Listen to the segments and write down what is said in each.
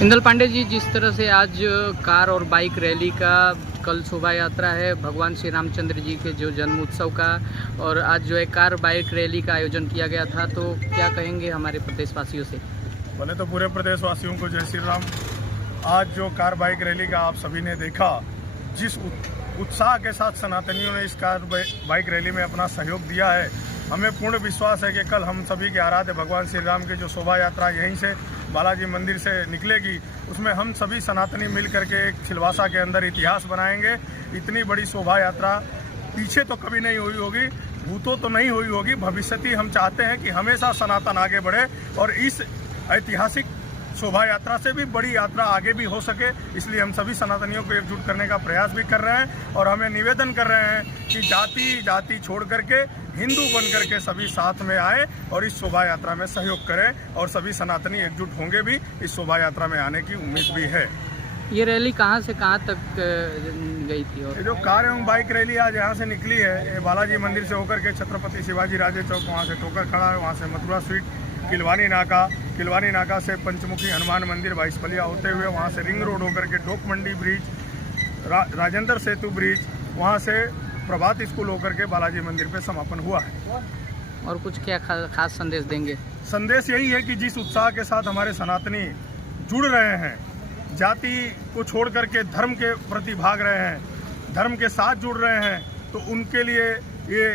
इंदल पांडे जी, जिस तरह से आज कार और बाइक रैली का, कल शोभा यात्रा है भगवान श्री रामचंद्र जी के जो जन्म उत्सव का, और आज जो है कार बाइक रैली का आयोजन किया गया था, तो क्या कहेंगे हमारे प्रदेशवासियों से? मैंने तो पूरे प्रदेशवासियों को जय श्री राम। आज जो कार बाइक रैली का आप सभी ने देखा, जिस उत्साह के साथ सनातनियों ने इस कार बाइक रैली में अपना सहयोग दिया है, हमें पूर्ण विश्वास है कि कल हम सभी के आराध्य भगवान श्री राम की जो शोभा यात्रा यहीं से बालाजी मंदिर से निकलेगी, उसमें हम सभी सनातनी मिल करके एक सिलवासा के अंदर इतिहास बनाएंगे। इतनी बड़ी शोभा यात्रा पीछे तो कभी नहीं हुई होगी, भूतों तो नहीं हुई होगी, भविष्यति हम चाहते हैं कि हमेशा सनातन आगे बढ़े और इस ऐतिहासिक शोभा यात्रा से भी बड़ी यात्रा आगे भी हो सके। इसलिए हम सभी सनातनियों को एकजुट करने का प्रयास भी कर रहे हैं और हमें निवेदन कर रहे हैं कि जाति छोड़ करके हिंदू बन करके सभी साथ में आए और इस शोभा यात्रा में सहयोग करें, और सभी सनातनी एकजुट होंगे भी। इस शोभा यात्रा में आने की उम्मीद भी है। ये रैली कहाँ से कहाँ तक गई थी? और ये जो कार एवं बाइक रैली आज यहाँ से निकली है, ये बालाजी मंदिर से होकर के छत्रपति शिवाजी राजे चौक, वहाँ से टोकर खड़ा है, वहाँ से मथुरा स्वीट, किलवानी नाका से पंचमुखी हनुमान मंदिर, बाईसपलिया होते हुए वहाँ से रिंग रोड होकर के डोक मंडी ब्रिज, राजेंद्र सेतु ब्रिज, वहाँ से प्रभात स्कूल होकर के बालाजी मंदिर पे समापन हुआ है। और कुछ क्या खास संदेश देंगे? संदेश यही है कि जिस उत्साह के साथ हमारे सनातनी जुड़ रहे हैं, जाति को छोड़ करके धर्म के प्रति भाग रहे हैं, धर्म के साथ जुड़ रहे हैं, तो उनके लिए ये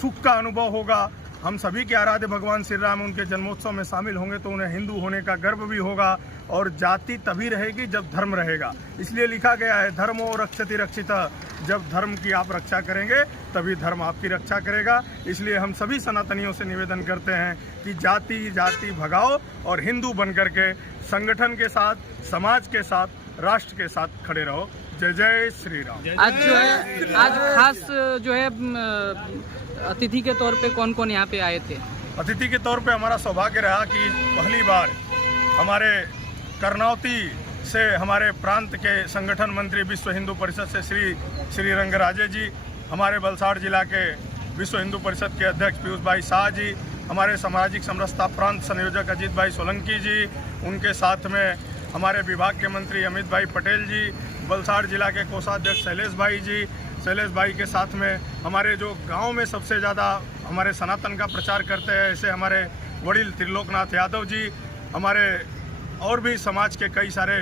सुख का अनुभव होगा। हम सभी के आराध्य भगवान श्री राम उनके जन्मोत्सव में शामिल होंगे तो उन्हें हिंदू होने का गर्व भी होगा, और जाति तभी रहेगी जब धर्म रहेगा। इसलिए लिखा गया है, धर्मो रक्षति रक्षिता, जब धर्म की आप रक्षा करेंगे तभी धर्म आपकी रक्षा करेगा। इसलिए हम सभी सनातनियों से निवेदन करते हैं कि जाति भगाओ और हिंदू बन करके संगठन के साथ, समाज के साथ, राष्ट्र के साथ खड़े रहो। जय जय श्री राम। आज जो है, आज खास जो है अतिथि के तौर पे कौन कौन यहाँ पे आए थे? अतिथि के तौर पे हमारा सौभाग्य रहा कि पहली बार हमारे करनौती से हमारे प्रांत के संगठन मंत्री विश्व हिंदू परिषद से श्री रंगराजे जी, हमारे वलसाड़ जिला के विश्व हिंदू परिषद के अध्यक्ष पीयूष भाई शाह जी, हमारे सामाजिक समरसता प्रांत संयोजक अजीत भाई सोलंकी जी, उनके साथ में हमारे विभाग के मंत्री अमित भाई पटेल जी, वलसाड़ जिला के कोषाध्यक्ष शैलेश भाई के साथ में हमारे जो गांव में सबसे ज़्यादा हमारे सनातन का प्रचार करते हैं, ऐसे हमारे वडील त्रिलोकनाथ यादव जी, हमारे और भी समाज के कई सारे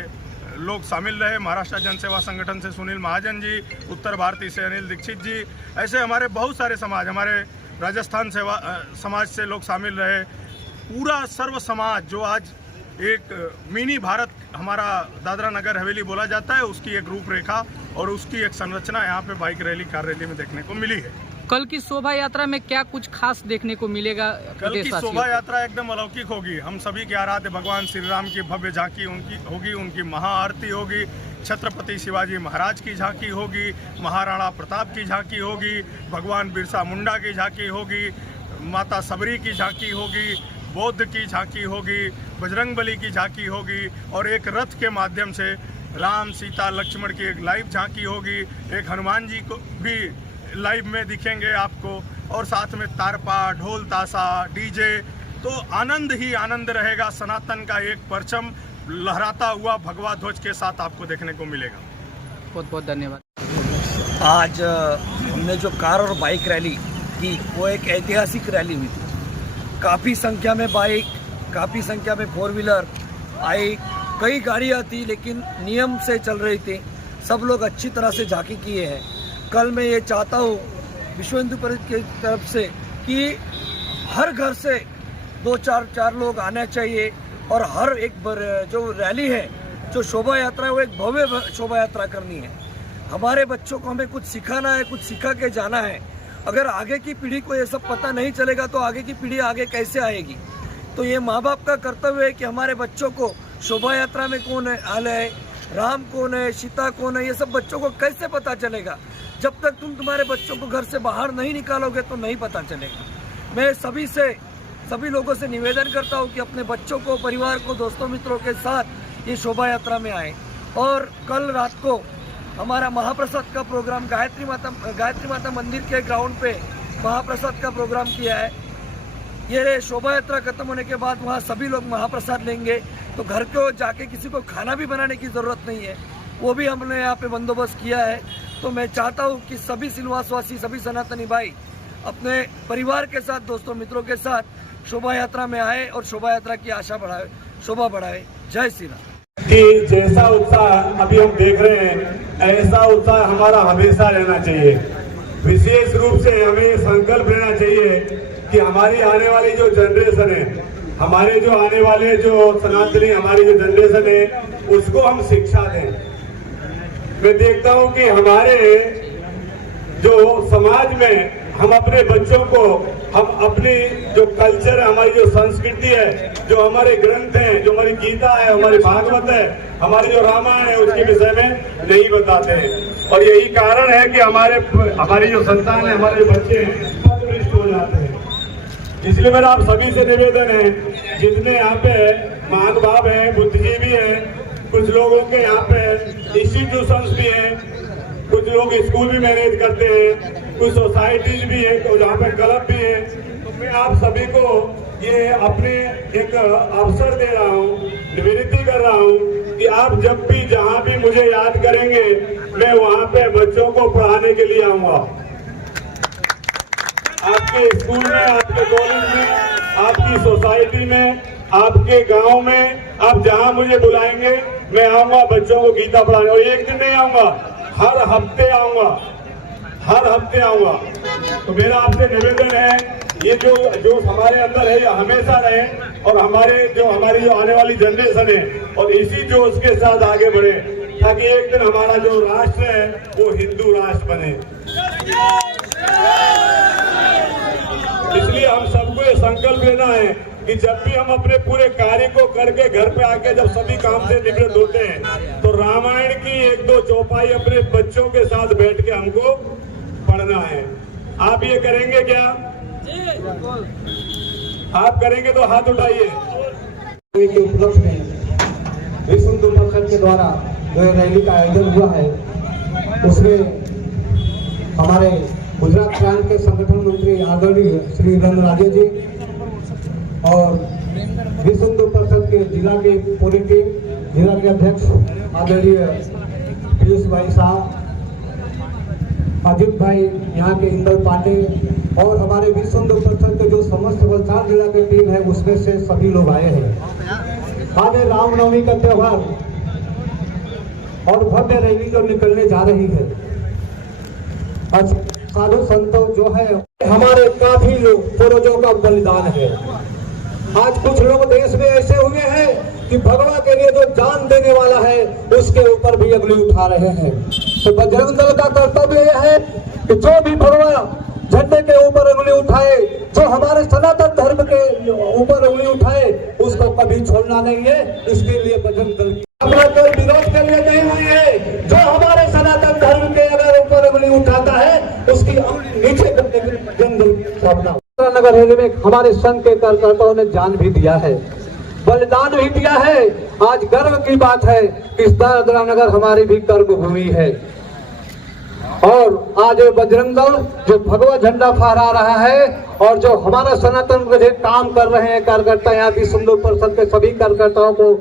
लोग शामिल रहे। महाराष्ट्र जनसेवा संगठन से सुनील महाजन जी, उत्तर भारती से अनिल दीक्षित जी, ऐसे हमारे बहुत सारे समाज, हमारे राजस्थान सेवा समाज से लोग शामिल रहे। पूरा सर्व समाज जो आज एक मिनी भारत हमारा दादरा नगर हवेली बोला जाता है, उसकी एक रूपरेखा और उसकी एक संरचना यहाँ पे बाइक रैली, कार रैली में देखने को मिली है। कल की शोभा यात्रा में क्या कुछ खास देखने को मिलेगा? कल की शोभा यात्रा एकदम अलौकिक होगी। हम सभी के आराध्य भगवान श्री राम की भव्य झांकी उनकी महाआरती होगी, छत्रपति शिवाजी महाराज की झांकी होगी, महाराणा प्रताप की झांकी होगी, भगवान बिरसा मुंडा की झांकी होगी, माता सबरी की झांकी होगी, बौद्ध की झांकी होगी, बजरंगबली की झांकी होगी, और एक रथ के माध्यम से राम सीता लक्ष्मण की एक लाइव झांकी होगी। एक हनुमान जी को भी लाइव में दिखेंगे आपको, और साथ में तारपा, ढोल ताशा, डीजे, तो आनंद ही आनंद रहेगा। सनातन का एक परचम लहराता हुआ भगवा ध्वज के साथ आपको देखने को मिलेगा। बहुत बहुत धन्यवाद। आज हमने जो कार और बाइक रैली की, वो एक ऐतिहासिक रैली हुई थी। काफ़ी संख्या में बाइक, काफ़ी संख्या में फोर व्हीलर आई, कई गाड़ियाँ थी, लेकिन नियम से चल रही थी। सब लोग अच्छी तरह से झांकी किए हैं। कल मैं ये चाहता हूँ विश्व हिंदू परिषद की तरफ से कि हर घर से 2-4 लोग आना चाहिए, और हर एक जो रैली है, जो शोभा यात्रा है, वो एक भव्य शोभा यात्रा करनी है। हमारे बच्चों को हमें कुछ सिखाना है, कुछ सिखा के जाना है। अगर आगे की पीढ़ी को ये सब पता नहीं चलेगा तो आगे की पीढ़ी आगे कैसे आएगी? तो ये माँ बाप का कर्तव्य है कि हमारे बच्चों को शोभा यात्रा में कौन है, राम कौन है, सीता कौन है, ये सब बच्चों को कैसे पता चलेगा? जब तक तुम तुम्हारे बच्चों को घर से बाहर नहीं निकालोगे तो नहीं पता चलेगा। मैं सभी लोगों से निवेदन करता हूँ कि अपने बच्चों को, परिवार को, दोस्तों मित्रों के साथ ये शोभा यात्रा में आए। और कल रात को हमारा महाप्रसाद का प्रोग्राम गायत्री माता मंदिर के ग्राउंड पे महाप्रसाद का प्रोग्राम किया है। ये शोभा यात्रा खत्म होने के बाद वहाँ सभी लोग महाप्रसाद लेंगे, तो घर को जाके किसी को खाना भी बनाने की ज़रूरत नहीं है, वो भी हमने यहाँ पे बंदोबस्त किया है। तो मैं चाहता हूँ कि सभी सिलवासवासी, सभी सनातनी भाई अपने परिवार के साथ, दोस्तों मित्रों के साथ शोभा यात्रा में आए और शोभा यात्रा की आशा बढ़ाए, शोभा बढ़ाए। जय श्री राम। कि जैसा उत्साह अभी हम देख रहे हैं, ऐसा उत्साह हमारा हमेशा रहना चाहिए। विशेष रूप से हमें संकल्प लेना चाहिए कि हमारी आने वाली जो जनरेशन है, हमारे जो आने वाले जो सनातनी हमारी जो जनरेशन है, उसको हम शिक्षा दें। मैं देखता हूं कि हमारे जो समाज में हम अपने बच्चों को, हम अपनी जो कल्चर है, हमारी जो संस्कृति है, जो हमारे ग्रंथ हैं, जो हमारी गीता है, हमारी भागवत है, हमारी जो रामायण है, उसके विषय में नहीं बताते हैं। और यही कारण है कि हमारी जो संतान है, हमारे बच्चे पथभ्रष्ट हो जाते हैं। इसलिए मेरा आप सभी से निवेदन है, जितने यहाँ पे महान भाव हैं, बुद्धिजीवी हैं, कुछ लोगों के यहाँ पे इंस्टीट्यूशंस भी हैं, कुछ लोग स्कूल भी मैनेज करते हैं, कुछ सोसाइटीज भी है, तो जहाँ पे क्लब भी है। तो मैं आप सभी को ये अपने एक अवसर दे रहा हूँ, निवेदन कर रहा हूँ कि आप जब भी जहाँ भी मुझे याद करेंगे, मैं वहाँ पे बच्चों को पढ़ाने के लिए आऊँगा। आपके स्कूल में, आपके कॉलेज में, आपकी सोसाइटी में, आपके गांव में, आप जहां मुझे बुलाएंगे मैं आऊंगा बच्चों को गीता पढ़ाने। और एक दिन नहीं आऊंगा, हर हफ्ते आऊंगा, हर हफ्ते आऊंगा। तो मेरा आपसे निवेदन है, ये जो हमारे अंदर है, ये हमेशा रहे और हमारी जो आने वाली जनरेशन है, और इसी जोश के साथ आगे बढ़े, ताकि एक दिन हमारा जो राष्ट्र है वो हिंदू राष्ट्र बने। इसलिए हम सबको ये संकल्प लेना है कि जब भी हम अपने पूरे कार्य को करके घर पे आके जब सभी काम से निवृत्त होते हैं, तो रामायण की 1-2 चौपाई अपने बच्चों के साथ बैठ के हमको पढ़ना है। आप ये करेंगे क्या? आप करेंगे तो हाथ उठाइए। के उपलक्ष्य में विश्व हिंदू परिषद के द्वारा जो रैली का आयोजन हुआ है, उसमें हमारे गुजरात प्रांत के संगठन मंत्री आदरणीय श्री रंगराजे जी और विश्व हिंदू परिषद के जिला की पूरी टीम, जिला के अध्यक्ष आदरणीय पीयूष भाई साहब, अजित भाई, यहाँ के इंदर पांडे और हमारे विश्व हिंदू परिषद के जो समस्त वलसाड जिला की टीम है, उसमें से सभी लोग आए हैं। आज रामनवमी का त्योहार और भव्य रैली जो निकलने जा रही है, आज साधु संतों जो है, हमारे काफी लोग पूर्वजों का बलिदान है। आज कुछ लोग देश में ऐसे हुए हैं कि भगवा के लिए जो जान देने वाला है, उसके ऊपर भी अंगुली उठा रहे हैं। तो बजरंग दल का कर्तव्य यह है कि जो भी भगवा झंडे के ऊपर अंगुली उठाए, जो हमारे सनातन धर्म के ऊपर अंगुली उठाए, उसको कभी छोड़ना नहीं है। इसके लिए बजरंग दल विरोध के लिए नहीं हुई है। जो हमारे सनातन धर्म के अगर ऊपर अंगुली उठाता है, उसकी नीचे करने के बजरंग दल की स्थापना। नगर रैली में हमारे संघ के कार्यकर्ताओं ने जान भी दिया है, बलिदान भी दिया है। आज गर्व की बात है कि दादरा नगर हमारी भी कर्म भूमि है। और आज बजरंग दल जो भगवा झंडा फहरा रहा है और जो हमारा सनातन के लिए काम कर रहे हैं कार्यकर्ता, यहाँ विश्व हिंदू परिषद के सभी कार्यकर्ताओं को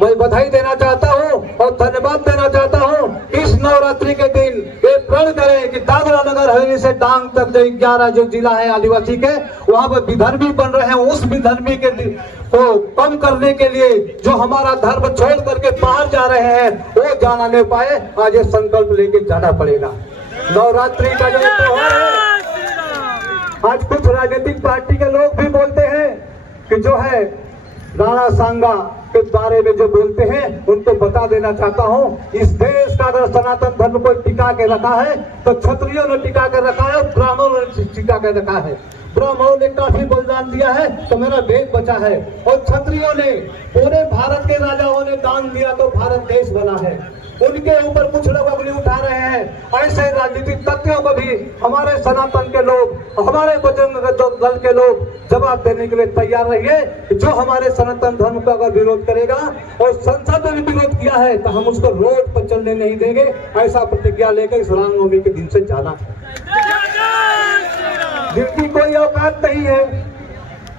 मैं बधाई देना चाहता हूँ और धन्यवाद देना चाहता हूँ। इस नवरात्रि के दिन ये प्रण करें कि दादरा नगर हवेली से डांग तक जो 11 जो जिला है आदिवासी के, वहाँ पर विधर्मी बन रहे हैं। उस विधर्मी के को कम करने के लिए जो हमारा धर्म छोड़ करके बाहर जा रहे हैं, वो जाना नहीं पाए। आज ये संकल्प लेके जाना पड़ेगा। नवरात्रि का जो त्योहार है, आज कुछ राजनीतिक पार्टी के लोग भी बोलते हैं कि जो है राणा सांगा के बारे में जो बोलते हैं, उनको बता देना चाहता हूँ, इस देश का अगर सनातन धर्म को टिका के रखा है तो क्षत्रियों ने टिका कर रखा है और ब्राह्मणों ने टिका कर रखा है। ब्राह्मणों ने काफी बलिदान दिया है तो मेरा देश बचा है, और क्षत्रियों ने, पूरे भारत के राजाओं ने दान दिया तो भारत देश बना है। उनके ऊपर कुछ लोग अंगुली उठा रहे हैं। ऐसे राजनीतिक तथ्यों को भी हमारे सनातन के लोग, हमारे बजरंग दल के लोग जवाब देने के लिए तैयार रहिए। जो हमारे सनातन धर्म का अगर विरोध करेगा और संसद में विरोध किया है तो हम उसको रोड पर चलने नहीं देंगे। ऐसा प्रतिज्ञा लेकर इस रामनवमी के दिन से जाना। जिनकी कोई औकात नहीं है,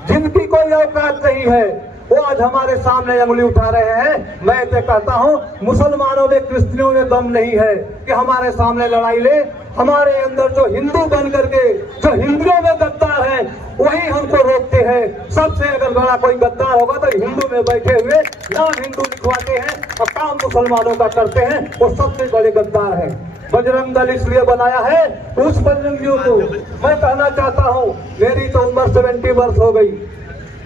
जिनकी कोई औकात नहीं है वो आज हमारे सामने अंगुली उठा रहे हैं। मैं तो कहता हूँ मुसलमानों में, क्रिश्चियों में दम नहीं है कि हमारे सामने लड़ाई ले। हमारे अंदर जो हिंदू बन करके जो हिंदुओं में गद्दार है वही हमको रोकते हैं। सबसे अगर बड़ा कोई गद्दार होगा तो हिंदू में बैठे हुए नाम हिंदू लिखवाते हैं और काम मुसलमानों का करते हैं, वो सबसे बड़े गद्दार है। बजरंग दल इसलिए बनाया है, उस बजरंगियों को मैं कहना चाहता हूँ, मेरी तो उम्र 70 वर्ष हो गई,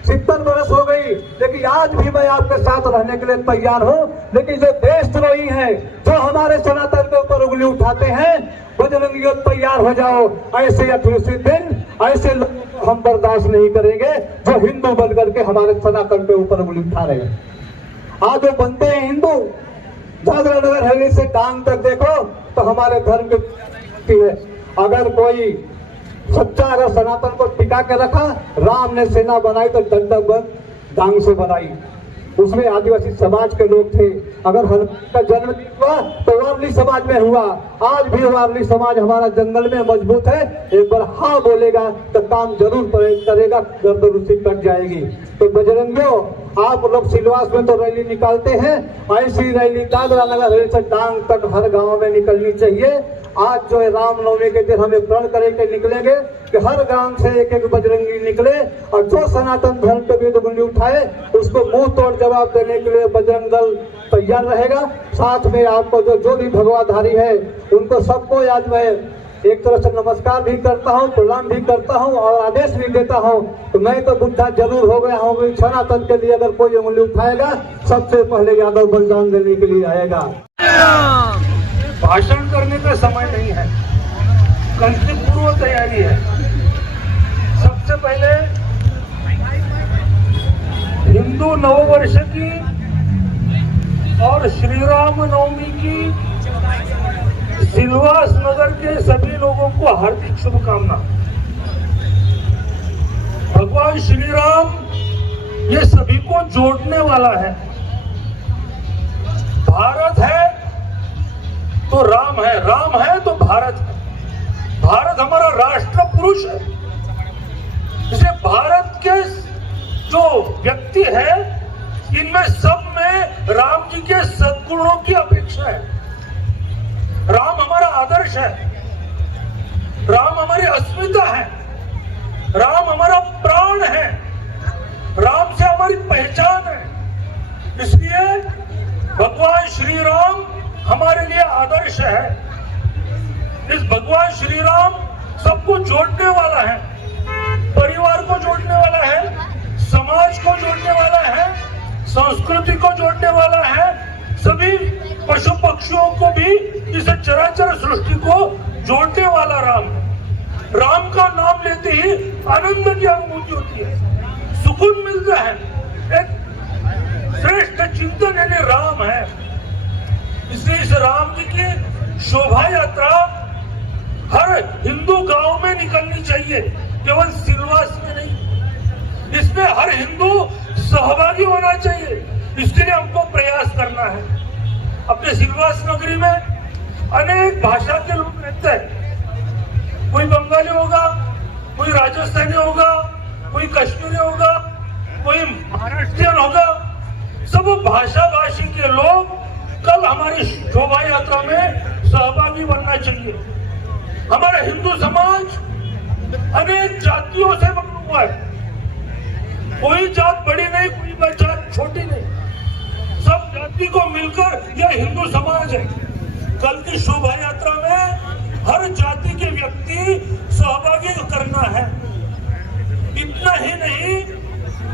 70 वर्ष हो गई, लेकिन आज भी मैं आपके साथ रहने के लिए तैयार हूँ। लेकिन जो देशद्रोही है, जो हमारे सनातन के ऊपर उंगली उठाते हैं, बजरंगियों तैयार हो जाओ। ऐसे 28 दिन ऐसे लोग हम बर्दाश्त नहीं करेंगे जो हिंदू बन करके हमारे सनातन के ऊपर उंगली उठा रहे हैं। आज जो बनते हैं हिंदू, दादरा नगर हवेली से टांग तक देखो तो हमारे धर्म की है। अगर कोई सच्चा अगर सनातन को टिका के रखा, राम ने सेना बनाई तो दंडक बंद डांग से बनाई। उसमें आदिवासी समाज के लोग थे। अगर हनुमान का जन्म हुआ तो वारली समाज में हुआ। आज भी वारली समाज हमारा जंगल में मजबूत है। एक बार हाँ बोलेगा तो काम जरूर करेगा, गर्दन उसकी कट जाएगी। तो बजरंगियों, आप लोग सिलवास में तो रैली निकालते हैं, ऐसी रैली दादरा नगर से टांग तक हर गांव में निकलनी चाहिए। आज जो है रामनवमी के दिन हमें प्रण करके निकलेंगे कि हर गांव से एक एक बजरंगी निकले और जो सनातन धर्म के विरुद्ध उंगली उठाए उसको मुंह तोड़ जवाब देने के लिए बजरंग दल तैयार रहेगा। साथ में आपको जो भी भगवाधारी है उनको सबको आज मैं एक तरह से नमस्कार भी करता हूँ, प्रणाम भी करता हूँ और आदेश भी देता हूँ। तो मैं तो बुद्धा जरूर हो गया हूँ, सनातन के लिए अगर कोई उंगली उठाएगा सबसे पहले यादव बलिदान देने के लिए आएगा। भाषण करने का समय नहीं है, कल की पूर्व तैयारी है। सबसे पहले हिंदू नववर्ष की और श्री राम नवमी की सिलवास नगर के सभी लोगों को हार्दिक शुभकामना। भगवान श्री राम ये सभी को जोड़ने वाला है। भारत है तो राम है, राम है तो भारत है। भारत हमारा राष्ट्र पुरुष है। इसलिए भारत के जो व्यक्ति है इनमें सब में राम जी के सद्गुणों की अपेक्षा है। राम हमारा आदर्श है, राम हमारी अस्मिता है, राम हमारा प्राण है, राम से हमारी पहचान है। इसलिए भगवान श्री राम हमारे लिए आदर्श है। इस भगवान श्री राम सबको जोड़ने वाला है, परिवार को जोड़ने वाला है, समाज को जोड़ने वाला है, संस्कृति को जोड़ने वाला है, सभी पशु पक्षियों को भी, इस चराचर सृष्टि को जोड़ने वाला राम है। राम का नाम लेते ही आनंद की अनुभूति होती है, सुकून मिलता है। एक श्रेष्ठ चिंतन यानी राम है। इसलिए इस राम जी की शोभा यात्रा हर हिंदू गांव में निकलनी चाहिए, केवल सिलवास में नहीं। इसमें हर हिंदू सहभागी होना चाहिए। इसके लिए हमको प्रयास करना है। अपने सिलवास नगरी में अनेक भाषा के लोग रहते हैं। कोई बंगाली होगा, कोई राजस्थानी होगा, कोई कश्मीरी होगा, कोई महाराष्ट्रियन होगा। सब भाषा भाषी के लोग कल हमारी शोभा यात्रा में सहभागी बनना चाहिए। हमारा हिंदू समाज अनेक जातियों से बना हुआ है। कोई जात बड़ी नहीं, कोई जात छोटी नहीं, सब जाति को मिलकर यह हिंदू समाज है। कल की शोभा यात्रा में हर जाति के व्यक्ति सहभागी करना है। इतना ही नहीं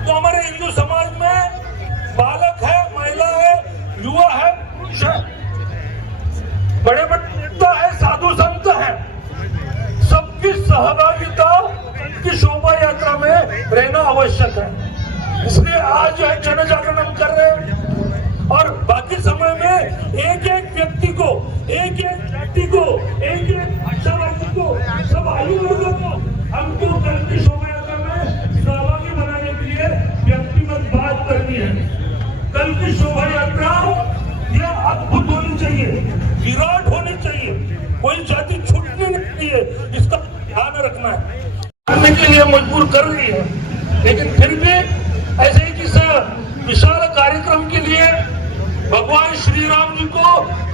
तो हमारे हिंदू समाज में बालक है, महिला है, युवा है, पुरुष है, बड़े बड़े नेता है, साधु संत है। सबकी सहभागिता की शोभा यात्रा में रहना आवश्यक है। इसलिए आज यह जन जागरण हम कर रहे हैं और बाकी समय में एक एक व्यक्ति को, एक एक जाति को, एक एक भाषावादी को, सब आयु वर्ग को हमको कल की शोभा यात्रा में सहभागी बनाने के लिए व्यक्तिगत बात करनी है। कल की शोभा यात्रा यह अद्भुत होनी चाहिए, विराट होनी चाहिए, कोई जाति छूटनी नहीं है, इसका ध्यान रखना है। करने के लिए मजबूर कर रही है, लेकिन फिर विशाल कार्यक्रम के लिए भगवान श्री राम जी को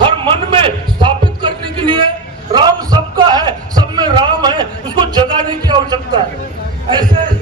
हर मन में स्थापित करने के लिए राम सबका है, सब में राम है, उसको जगाने की आवश्यकता है। ऐसे